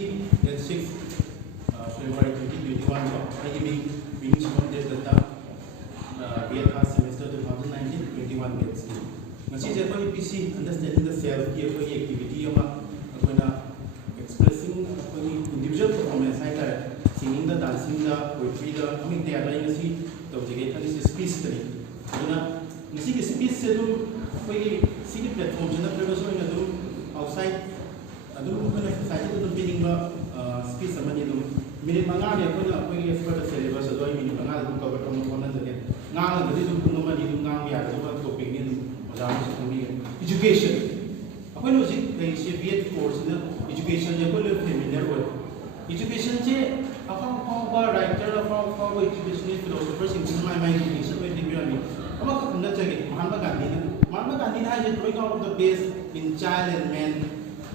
Date 6 February 2021 I giving from this data BA first semester 2019-21 dates. Ngasi je koi PC understanding the self ki koi activity ama koi expressing koi individual performance hai kar singing the dancing the poetry the aming te ada ngasi to jege thani speech tani duna ngasi ki speech se dum koi sigi platform jana previous oi na dum outside adum koi society dum bidding ba speech samani dum minute manga ne koi expert syllabus adoi minute manga dum cover tom kona jage ngang ngadi dum kung ma di dum ngang ya dum topic ni dum education. Apa ni sih? Dari CBA course na education je kau lebih familiar buat. Education je apa writer apa education philosopher singgung mai education mai degree ni. Apa kau hendak cakap Mahatma Gandhi na je drawing out of the base in child and man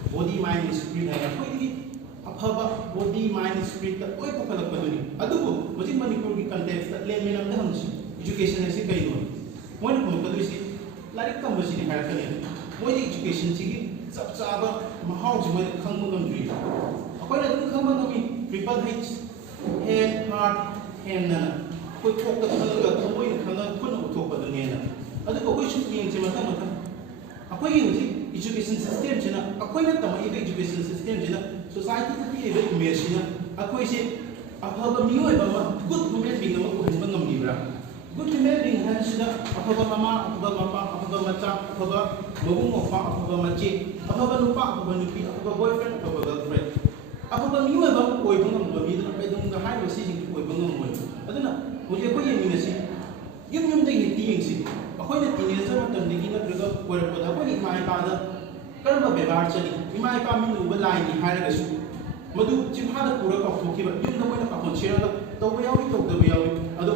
body mind spirit hai. Apa ini? Apa body mind spirit tak? Kau apa kalau kau ni? Aduh, macam mana kau di context tak lain mana dah hamsi. Education ni sih kau ini. Mana kau kau sih? Like come was in Harakan. What education tea, Saba, Mahau, Kangmum Tree. According to Kamami, triple H, head, heart, hand, put talk the color, way color, put no talk of the Nana. Other question being Timothy. According to education system, according to my education system, society to be a very machine, acquisition, a problem new, good women being a husband of Libra. Good remembering hands apa mama, apa bapa, apa macam, apa mabung apa, apa macam, apa lupa, apa nupi, apa boyfriend, apa girlfriend. Apa new apa koi bangam dua minggu sampai dong kahai masih jadi koi bangam moi. Ada na, mungkin koi yang ini sih. Yum dengan tiang sih. Aku ini tiang sama tentang ini berapa koi berapa ni mai pada. Kerana bebar cari, mai pada minggu berlain ni hari kesu. Madu cuma ada pura kau tu kibat. Yum kamu nak apa cerita? Tahu yang itu tahu yang itu.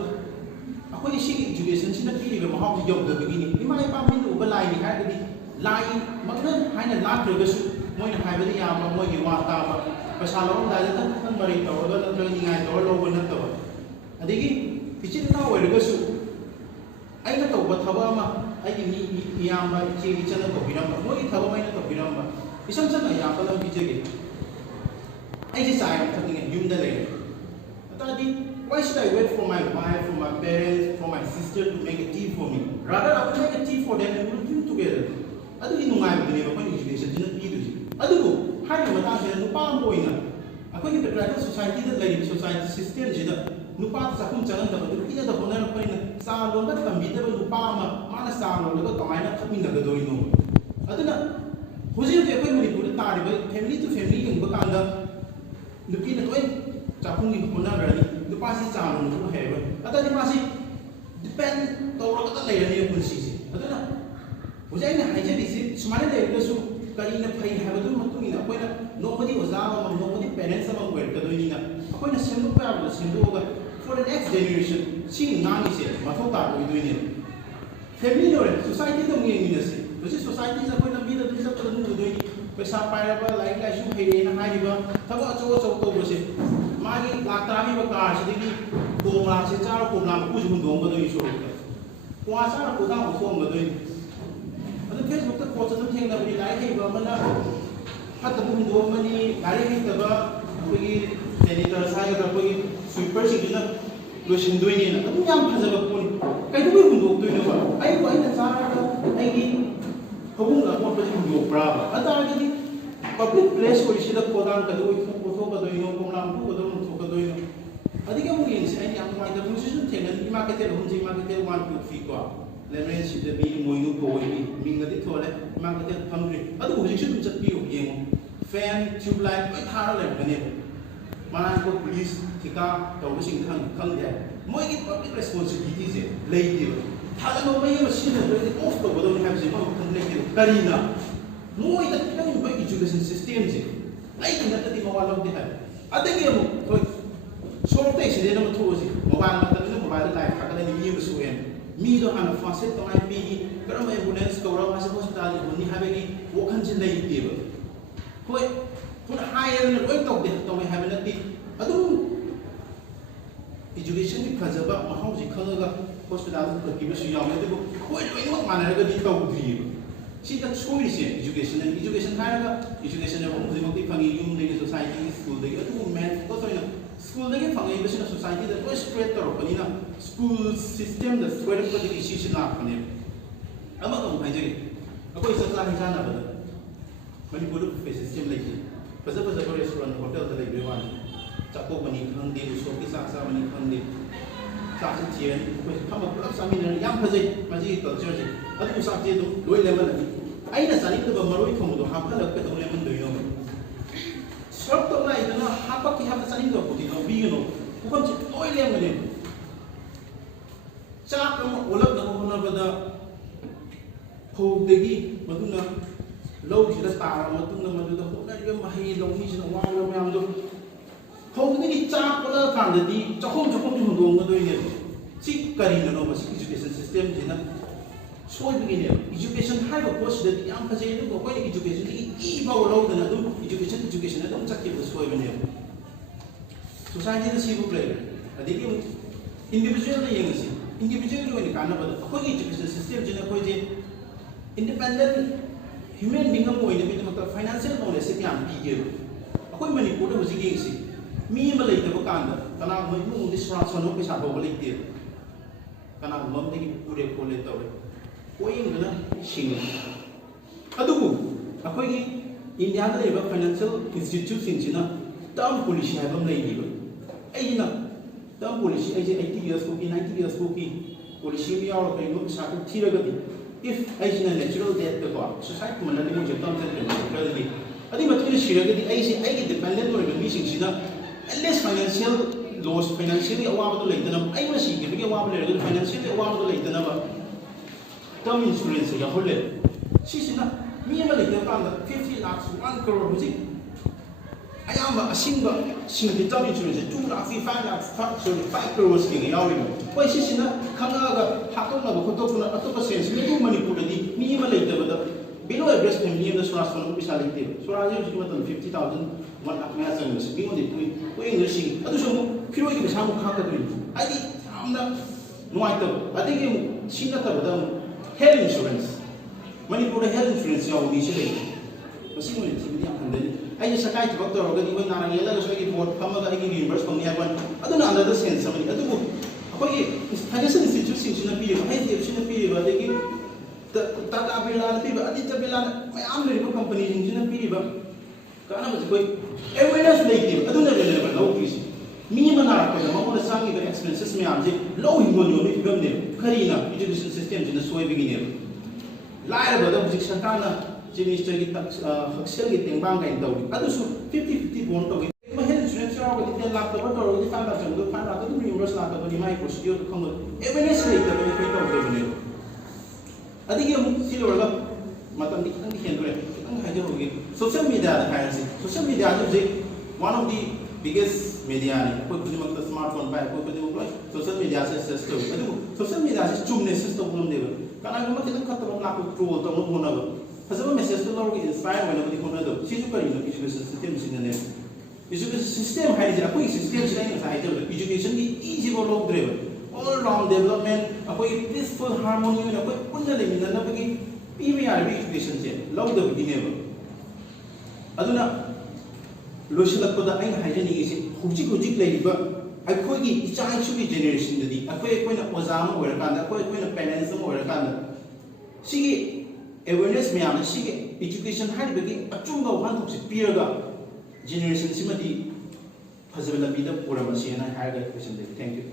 Aku ni sih education sih nak pilih bermahal sih jauh dari begini. Ini mana pun itu berlai ni hari ini lain makna hanya nak tergesu. Moi nak hari ini apa moi gimana apa. Pasal orang dah datang kan beri tahu orang nak ni ngai tahu orang benar tahu. Adegi kecil tahu tergesu. Aina tahu buat tahu ama. Aini ni yang apa ciri ciri tahu biram. Moi tahu mana tahu biram. Isam sana yang apa dalam bicara. Aini saya tahu ni yum dah leh. Tadi. Why should I wait for my wife, for my parents, for my sister to make a tea for me? Rather, I will make a tea for them and we will drink together. Ado ini nungai begini, apa education jenis itu sih. Ado ko, hari mata saya nupa boy na. Aku ini patriarchal society dah lagi society system jenis. Nupa sakum jangan dapat itu tidak dapat nak apa ini. Salon dah kami dah nupa mana salon dah kamai nak kami nak kedoi no. Ado na, hujan dia apa ini boleh tarik, family to family yang berkanda. Nuki nak tuai cakung ini pun nak berani. Pasti calon itu hebat. Atau dia masih depend tahu kita layan dia pun sih. Atau na, ujian ini aja di sini. Semuanya dari itu kali ini pahit hebat tu matu ini. Aku ini nobody uzama, nobody parents sama gue kado ini na. Aku ini sendu apa? Sendu apa? For the next generation, sih nani sih. Matu tahu itu ini. Family orang, society tu mungkin ini sih. Jadi society aku ini bila bisa ketemu itu ini. Pesa payah apa? Like isu hiri na hari apa? Tapi acau tu bersih. Magi latar ni bakar sedikit kumla secara kumla aku cuma dong betul isu itu. Kuasa aku tahu aku betul ini. Ada Facebook tu post tu tengah nak beri like ni berapa nak? Hatta pun dong beri like ni terba pergi janitor saya atau pergi sweeper sih kita luasin dua ni nak. Tapi yang pasal apa pun, kayak tu pun dong tu ni apa? Ayo ayo cara tu, ayo hubung lah pun pergi dong berapa? Atau lagi public place ko sila kodan kado itu foto kado ino kumlam tu kado ino. Adi ka mungkin sih ini ang mga demonstration tengan di marketer hunji marketer 1 2 3 ko. Leverage the be moinu ko ini mingati thole marketer country. Adu hunji should just be yung fan tube light ay thara le bane. Mana ko police tika taw sing khang dia. Moi ki public responsibility je lay dia. Thala no may machine na off to bodo ni have je mo complain karina. Mo ita kita yung education system sih. Lain na tadi mawalog dihan. Ada nga mo, sorte sih dia naman tuwa sih. Mawalog na tadi na mawalog tayo. Kaka na ni suwen. Mi do hana facet to ay pigi. Pero may ambulance ka wala sa hospital ni habe ni wakan sila yung Hoy, kung higher na koy tawag din to may habe na ti. Ado education ni kazaba mahaw si kanga hospital ko kiba suyaw na dibo. Hoy, no manara ga di tawag di. Sih tak school sih education hairaga education yang umum dimaksud panggil yung dari society spread tꯧꯔꯛꯄꯅꯤꯅ school system da soirꯛꯄꯗꯒꯤ ꯁꯤꯁꯤ ꯂꯥꯛꯄꯅꯦꯕ ꯑꯃꯒ ꯑꯃꯨꯛ ꯍꯥꯏꯖꯒꯦ ꯑꯩꯈꯣꯏ ꯆꯥꯛꯆꯥ ꯍꯩꯖꯥꯟꯅꯕꯗ ꯃꯅꯤꯄꯨꯔꯗ buffet system ꯂꯩꯇꯦ ꯐꯖ ꯐꯖꯕ ꯔꯦꯁꯇꯨꯔꯦꯟ ꯍꯣꯇꯦꯜꯗ ꯂꯩꯕꯒꯤ ꯋꯥꯅꯤ ꯆꯥꯛꯀꯧꯕꯅꯤ ꯈꯪꯗꯦ ꯎꯁꯣꯞꯀꯤ ꯆꯥꯛ ꯆꯥꯕꯅꯤ ꯈꯪꯗꯦ ꯆꯥꯛꯁꯤ ꯊꯤꯔꯅꯤ ꯑꯩꯈꯣꯏ ꯐꯝꯃ ꯄꯨꯂꯞ ꯆꯥꯃꯤꯟꯅꯔꯅꯤ ꯌꯥꯝ ꯐꯖꯩ ꯃꯁꯤꯒꯤ ꯀꯜꯆꯔꯁꯦ ꯑꯗꯨꯕꯨ ꯆꯥꯛꯁꯦ ꯑꯗꯨꯝ ꯂꯣꯏ ꯂꯦꯝꯍꯜꯂꯅꯤ ꯑꯩꯅ ꯆꯥꯅꯤꯡꯗꯕ ꯃꯔꯣꯏ ꯊꯣꯡꯕꯗꯣ ꯍꯥꯞꯍꯜꯂꯒ ꯀꯩꯗꯧ ꯂꯦꯝꯍꯟꯗꯣꯏꯅꯣ ꯁꯔꯞ ꯇꯧ ꯂꯥꯛꯏꯗꯅ ꯍꯥꯞꯄꯛꯀꯦ ꯍꯥꯏꯕ ꯆꯥꯅꯤꯡꯗꯕ ꯄꯣꯠꯇꯤ ꯂꯧꯕꯤꯒꯅꯨ ꯄꯨꯈꯝꯁꯦ ꯂꯣꯏ ꯂꯦꯝꯒꯅꯤ ꯆꯥꯛ ꯑꯃ ꯑꯣꯜꯂꯛꯅꯕ ꯍꯣꯠꯅꯕꯗ ꯐꯧꯗꯒꯤ ꯃꯗꯨꯅ ꯂꯧꯁꯤꯗ ꯇꯥꯔꯕ ꯃꯇꯨꯡꯗ ꯃꯗꯨꯗ ꯍꯣꯠꯅꯔꯤꯕ ꯃꯍꯩ ꯂꯧꯃꯤꯁꯤꯅ ꯋꯥꯔꯤꯕ ꯃꯌꯥꯝꯗꯣ ꯐꯧꯗꯒꯤ ꯆꯥꯛ ꯑꯣꯜꯂꯛꯑꯀꯥꯟꯗꯗꯤ ꯆꯥꯛꯈꯨꯝꯁꯨ ꯍꯨꯟꯗꯣꯛꯒꯗꯣꯏꯅꯦꯕ ꯁꯤ ꯀꯔꯤꯅꯅꯣ ꯃꯁꯤ ꯏꯖꯨꯀꯦꯁꯟ ꯁꯤꯁꯇꯦꯝꯁꯤꯅ ꯁꯣꯏꯕꯒꯤꯅꯦꯕ ꯏꯖꯨꯀꯦꯁꯟ ꯍꯥꯏꯕ ꯄꯣꯠꯁꯤꯗꯗꯤ ꯌꯥꯝ ꯐꯖꯩ ꯑꯗꯨꯕꯨ ꯑꯩꯈꯣꯏꯅ ꯏꯖꯨꯀꯦꯁꯟꯗꯒꯤ ꯏ ꯐꯥꯎꯕ ꯂꯧꯗꯅ ꯑꯗꯨꯝ ꯏꯖꯨꯀꯦꯁꯟ ꯑꯗꯨꯝ ꯆꯠꯈꯤꯕ ꯁꯣꯏꯕꯅꯦꯕ ꯁꯣꯁꯥꯏꯇꯤꯗ ꯁꯤꯕꯨ ꯂꯩꯔꯦ ꯑꯗꯒꯤ ꯑꯃꯨꯛ ꯏꯟꯗꯤꯕꯤꯖꯨꯋꯦꯜꯗ ꯌꯦꯡꯉꯁꯤ ꯏꯟꯗꯤꯕꯤꯖꯨꯋꯦꯜꯒꯤ ꯑꯣꯏꯅ ꯀꯥꯟꯅꯕꯗ ꯑꯩꯈꯣꯏꯒꯤ ꯏꯖꯨꯀꯦꯁꯟ ꯁꯤꯁꯇꯦꯝꯁꯤꯅ ꯑꯩꯈꯣꯏꯁꯦ ꯏꯟꯗꯤꯄꯦꯟꯗꯦꯟ ꯍ꯭ꯌꯨꯃꯦꯟ ꯕꯤꯡ ꯑꯃ ꯑꯣꯏꯅꯕꯒꯤꯗꯃꯛꯇ ꯐꯥꯏꯅꯥꯟꯁꯤꯌꯦꯜ ꯅꯣꯂꯦꯖꯁꯦ ꯀꯌꯥꯝ ꯄꯤꯒꯦꯕ ꯑꯩꯈꯣꯏ ꯃꯅꯤꯄꯨꯔꯗ ꯍꯧꯖꯤꯛ ꯌꯦꯡꯁꯤ ꯃꯤ ꯑꯃ ꯂꯩꯇꯕ ꯀꯥꯟꯗ ꯀꯅꯥꯒꯨꯝꯕ ꯏꯃꯨꯡꯗꯤ ꯁꯣꯅꯣ ꯄꯩꯁꯥ ꯐꯥꯎꯕ ꯂꯩꯇꯦꯕ ꯀꯅꯥꯒꯨꯝꯕ ꯑꯃꯗꯒꯤ ꯄꯨꯔꯦ ꯈꯣꯠꯂꯦ ꯇꯧꯔꯦ ꯄꯣꯌꯦꯡꯗꯨꯅ ꯁꯤꯡꯉꯤ ꯑꯗꯨꯕꯨ ꯑꯩꯈꯣꯏꯒꯤ ꯏꯟꯗꯤꯌꯥꯗ ꯂꯩꯔꯤꯕ ꯐꯥꯏꯅꯥꯟꯁꯤꯌꯦꯜ ꯏꯟꯁꯇꯤꯇ꯭ꯌꯨꯠꯁꯤꯡꯁꯤꯅ ꯇꯔꯝ ꯄꯣꯂꯤꯁꯤ ꯍꯥꯏꯕ ꯑꯃ ꯂꯩꯔꯤꯕ ꯑꯩꯅ ꯇꯔꯝ ꯄꯣꯂꯤꯁꯤ ꯑꯩꯁꯦ 80 years ꯐꯥꯎꯒꯤ 90 years ꯐꯥꯎꯒꯤ ꯄꯣꯂꯤꯁꯤ ꯑꯃ ꯌꯥꯎꯔꯒ ꯀꯩꯒꯨꯝꯕ ꯄꯩꯁꯥ ꯊꯤꯔꯒꯗꯤ ꯏꯐ ꯑꯩꯁꯤꯅ ꯅꯦꯆꯔꯦꯜ ꯗꯦꯠꯇꯀꯣ ꯁꯨꯁꯥꯏꯠ ꯀꯨꯝꯕꯅꯗꯤ ꯃꯣꯏꯁꯦ ꯈꯔꯗꯤ ꯑꯗꯨꯒꯤ ꯃꯇꯨꯡꯗ ꯁꯤꯔꯒꯗꯤ ꯑꯩꯁꯦ ꯑꯩꯒꯤ ꯗꯤꯄꯦꯟꯗꯦꯟ ꯑꯣꯏꯕ ꯃꯤꯁꯤꯡꯁꯤꯅ ꯑꯦꯠꯂꯤꯁ ꯐꯥꯏꯅꯥꯟꯁꯤꯌꯦꯜ ꯂꯣꯁ ꯐꯥꯏꯅꯥꯟꯁꯤꯌꯦꯜꯒꯤ ꯑꯋꯥꯕꯗꯣ ꯂꯩꯇꯅꯕ ꯑꯩꯅ ꯁꯤꯈꯤꯕꯒꯤ ꯑꯋꯥꯕ ꯂꯩꯔꯒꯗꯤ ꯐꯥꯏꯅꯥꯟꯁꯤꯌꯦꯜꯒꯤ ꯑꯋꯥꯕꯗꯣ ꯂꯩꯇꯅꯕ ꯇꯔꯝ ꯏꯟꯁꯨꯔꯦꯟꯁꯁꯦ ꯌꯥꯎꯍꯜꯂꯦ ꯁꯤꯁꯤꯅ ꯃꯤ ꯑꯃ ꯂꯩꯇꯕ ꯀꯥꯟꯗ 50 lakhs 1 crore ꯍꯧꯖꯤꯛ ꯑꯌꯥꯝꯕ ꯑꯁꯤꯡꯕ ꯁꯤꯡꯗꯤ ꯇꯔꯝ ꯏꯟꯁꯨꯔꯦꯟꯁꯁꯦ 2 lakhs 5 lakhs 5 crores ꯀꯤꯒ ꯌꯥꯎꯔꯤꯕ ꯍꯣꯏ ꯁꯤꯁꯤꯅ ꯈꯪꯉꯛꯑꯒ ꯍꯥꯠꯇꯣꯛꯅꯕ ꯈꯣꯠꯇꯣꯛꯄꯅ ꯑꯇꯣꯞꯄ ꯁꯦꯟꯁ ꯑꯗꯨ ꯃꯅꯤꯄꯨꯔꯗꯗꯤ ꯃꯤ ꯑꯃ ꯂꯩꯇꯕꯗ ꯕꯤꯂꯣ ꯑꯦꯚꯔꯦꯖ ꯐꯦꯃꯤꯂꯤ ꯑꯃꯗ ꯁꯣꯔꯥꯖ ꯐꯣꯟ ꯄꯩꯁꯥ ꯂꯩꯇꯦꯕ ꯁꯣꯔꯥꯖꯁꯦ ꯍꯧꯖꯤꯛꯀꯤ ꯃꯇꯝꯗ 50,000 1 lakh ꯃꯌꯥ ꯆꯪꯕꯁꯦ ꯃꯤꯉꯣꯟꯗ ꯄꯣꯌꯦꯡꯗ ꯁꯤꯡꯉꯤ ꯑꯗꯨꯁꯨ ꯑꯃꯨꯛ ꯐꯤꯔꯣꯏꯒꯤ ꯄꯩꯁꯥ ꯑꯃꯨꯛ ꯈꯥꯛꯀꯗꯣꯏꯅꯤ ꯍꯥꯏꯗꯤ ꯌꯥꯝꯅ ꯅꯨꯡꯉꯥꯏꯇꯕ ꯑꯗꯒꯤ ꯑꯃꯨꯛ ꯁꯤ ꯅꯠꯇꯕꯗ ꯑꯃꯨꯛ ꯍꯦꯜꯊ ꯏꯟꯁꯨꯔꯦꯟꯁ ꯃꯅꯤꯄꯨꯔꯗ ꯍꯦꯜꯊ ꯏꯟꯁꯨꯔꯦꯟꯁ ꯌꯥꯎꯕ ꯃꯤꯁꯤ ꯂꯩꯇꯦ ꯃꯁꯤ ꯑꯣꯏꯅ ꯊꯤꯕꯗꯤ ꯌꯥꯝ ꯍꯟꯊꯅꯤ ꯑꯩꯁꯦ ꯁꯔꯀꯥꯔꯤ ꯊꯕꯛ ꯇꯧꯔꯒꯗꯤ ꯑꯩꯈꯣꯏ ꯅꯥꯔꯛ ꯌꯦꯜꯂꯒꯁꯨ ꯑꯩꯒꯤ ꯕꯣꯔꯗ ꯐꯝꯃꯒ ꯑꯩꯒꯤ ꯔꯤꯏꯝꯕꯔꯁ ꯐꯪꯅꯤ ꯍꯥꯏꯕ ꯑꯗꯨꯅ ꯑꯟꯗꯔꯗ ꯁꯦꯟꯁ ꯑꯃꯅꯤ ꯑꯗꯨꯕꯨ ꯑꯩꯈꯣꯏꯒꯤ ꯐꯥꯏꯅꯥꯟꯁꯤꯌꯦꯜ ꯏꯟꯁꯇꯤꯇ꯭ꯌꯨꯠꯁꯤꯡꯁꯤꯅ ꯄꯤꯔꯤꯕ HDFCꯅ ꯄꯤꯔꯤꯕ ꯑꯗꯒꯤ ꯇꯥꯇꯥ ꯕꯤꯔꯂꯥꯅ ꯄꯤꯔꯤꯕ ꯑꯗꯤꯇ꯭ꯌ ꯕꯤꯔꯂꯥꯅ ꯃꯌꯥꯝ ꯂꯩꯔꯤꯕ ꯀꯝꯄꯅꯤꯁꯤꯡꯁꯤꯅ ꯄꯤꯔꯤꯕ ꯀꯥꯟꯅꯕꯁꯦ ꯑꯩꯈꯣꯏ ꯑꯦꯋꯦꯌꯔꯅꯦꯁ ꯂꯩꯇꯦꯕ ꯑꯗꯨꯅ ꯔꯤꯂꯦꯕꯜ ꯂꯧꯗ꯭ꯔꯤꯁꯤ ꯃꯤ ꯑꯃ ꯅꯥꯔꯛꯄꯗ ꯃꯉꯣꯟꯗ ꯆꯪꯉꯤꯕ ꯑꯦꯛꯁꯄꯦꯟꯁꯦꯁ ꯃꯌꯥꯝꯁꯦ ꯂꯧ ꯍꯤꯡꯒꯣꯜ ꯌꯣꯟꯕꯒꯤ ꯐꯤꯕꯝꯅꯦꯕ ꯀꯔꯤꯅ ꯏꯖꯨꯀꯦꯁꯟ ꯁꯤꯁꯇꯦꯝꯁꯤꯅ ꯁꯣꯏꯕꯒꯤꯅꯦꯕ ꯂꯥꯏꯔꯕꯗ ꯍꯧꯖꯤꯛ ꯁꯔꯀꯥꯔꯅ ꯆꯤꯐ ꯃꯤꯅꯤꯁꯇꯔꯒꯤ ꯍꯛꯁꯦꯜꯒꯤ ꯇꯦꯡꯕꯥꯡ ꯀꯥꯏꯅ ꯇꯧꯔꯤ ꯑꯗꯨꯁꯨ 50-50 ꯕꯣꯟ ꯇꯧꯏ ꯍꯦꯜꯊ ꯏꯟꯁꯨꯔꯦꯟꯁ ꯌꯥꯎꯔꯒꯗꯤ 10 lakh ꯀꯚꯔ ꯇꯧꯔꯒꯗꯤ 5 lakh ꯆꯪꯕꯗꯣ 5 lakh ꯑꯗꯨꯝ ꯔꯤꯏꯝꯕꯔꯁ ꯂꯥꯛꯀꯗꯕꯅꯤ ꯃꯥꯒꯤ ꯄ꯭ꯔꯣꯁꯤꯗꯤꯌꯣꯔꯗꯣ ꯈꯪꯕ ꯑꯦꯋꯦꯌꯔꯅꯦꯁ ꯂꯩꯇꯕꯅꯤ ꯑꯩꯈꯣꯏ ꯇꯧꯗꯕꯅꯦꯕ ꯑꯗꯒꯤ ꯑꯃꯨꯛ ꯁꯤ ꯂꯣꯏꯔꯒ ꯃꯇꯝꯗꯤ ꯈꯤꯇꯪꯗꯤ ꯍꯦꯟꯗꯣꯔꯦ ꯈꯤꯇꯪ ꯍꯥꯏꯖꯍꯧꯒꯦ ꯁꯣꯁꯤꯌꯦꯜ ꯃꯤꯗꯤꯌꯥꯗ ꯍꯥꯏꯔꯁꯤ ꯁꯣꯁꯤꯌꯦꯜ ꯃꯤꯗꯤꯌꯥꯁꯤ ꯍꯧꯖꯤꯛ ꯋꯥꯟ ꯑꯣꯐ ꯗꯤ ꯕꯤꯒꯦꯁ ꯃꯦꯗꯤꯌꯥꯅꯤ ꯑꯩꯈꯣꯏ ꯈꯨꯗꯤꯡꯃꯛꯇ ꯁ꯭ꯃꯥꯔꯠꯐꯣꯟ ꯄꯥꯏ ꯑꯩꯈꯣꯏ ꯈꯨꯗꯤꯡꯃꯛ ꯂꯣꯏ ꯁꯣꯁꯤꯌꯦꯜ ꯃꯤꯗꯤꯌꯥꯁꯦ ꯑꯦꯛꯁꯦꯁ ꯇꯧꯏ ꯑꯗꯨꯕꯨ ꯁꯣꯁꯤꯌꯦꯜ ꯃꯤꯗꯤꯌꯥꯁꯤ ꯆꯨꯝꯅ ꯑꯦꯛꯁꯦꯁ ꯇꯧꯕ ꯉꯝꯗꯦꯕ ꯀꯅꯥꯒꯨꯝꯕ ꯈꯤꯇꯪ ꯐꯠꯇꯕ ꯂꯥꯛꯄ ꯇ꯭ꯔꯣꯜ ꯇꯧꯅꯕ ꯍꯣꯠꯅꯕ ꯐꯖꯕ ꯃꯦꯁꯦꯖꯇꯣ ꯂꯧꯔꯒ ꯏꯟꯁꯄꯥꯌꯔ ꯑꯣꯏꯅꯕꯗꯤ ꯍꯣꯠꯅꯗꯕ ꯁꯤꯁꯨ ꯀꯔꯤꯅꯣ ꯏꯖꯨꯀꯦꯁꯟ ꯁꯤꯁꯇꯦꯝꯁꯤꯅꯅꯦ ꯏꯖꯨꯀꯦꯁꯟ ꯁꯤꯁꯇꯦꯝ ꯍꯥꯏꯔꯤꯁꯦ ꯑꯩꯈꯣꯏꯒꯤ ꯁꯤꯁꯇꯦꯝꯁꯤꯗ ꯑꯩꯅ ꯉꯁꯥꯏ ꯍꯥꯏꯖꯕꯗ ꯏꯖꯨꯀꯦꯁꯟꯒꯤ ꯏꯁꯤꯐꯥꯎ ꯂꯧꯗ꯭ꯔꯦꯕ ꯑꯣꯜ ꯔꯥꯎꯟ ꯗꯦꯕꯂꯞꯃꯦꯟ ꯑꯩꯈꯣꯏꯒꯤ ꯄꯤꯁꯐꯨꯜ ꯍꯥꯔꯃꯣꯅꯤ ꯑꯣꯏꯅ ꯑꯩꯈꯣꯏ ꯄꯨꯟꯅ ꯂꯩꯃꯤꯟꯅꯅꯕꯒꯤ ꯄꯤꯕ ꯌꯥꯔꯤꯕ ꯏꯖꯨꯀꯦꯁꯟꯁꯦ ꯂꯧꯗꯕꯒꯤꯅꯦꯕ ꯑꯗꯨꯅ ꯂꯣꯏꯁꯤꯜꯂꯛꯄꯗ ꯑꯩꯅ ꯍꯥꯏꯖꯅꯤꯡꯉꯤꯁꯤ ꯍꯧꯖꯤꯛ ꯂꯩꯔꯤꯕ ꯑꯩꯈꯣꯏꯒꯤ ꯏꯆꯥ ꯏꯁꯨꯒꯤ ꯖꯦꯅꯦꯔꯦꯁꯟꯗꯗꯤ ꯑꯩꯈꯣꯏꯅ ꯑꯣꯖꯥ ꯑꯃ ꯑꯣꯏꯔꯀꯥꯟꯗ ꯑꯩꯈꯣꯏꯅ ꯄꯦꯔꯦꯟꯁ ꯑꯃ ꯑꯣꯏꯔꯀꯥꯟꯗ ꯁꯤꯒꯤ ꯑꯦꯋꯦꯌꯔꯅꯦꯁ ꯃꯌꯥꯝꯅ ꯁꯤꯒꯤ ꯏꯖꯨꯀꯦꯁꯟ ꯍꯥꯏꯔꯤꯕꯒꯤ ꯑꯆꯨꯝꯕ ꯋꯥꯍꯟꯊꯣꯛꯁꯤ ꯄꯤꯔꯒ ꯖꯦꯅꯦꯔꯦꯁꯟꯁꯤꯃꯗꯤ ꯐꯖꯕ ꯂꯝꯕꯤꯗ ꯄꯨꯔꯝꯃꯁꯦꯅ ꯍꯥꯏꯔꯒ ꯂꯣꯏꯁꯤꯟꯖꯒꯦ ꯊꯦꯡꯛ ꯌꯨ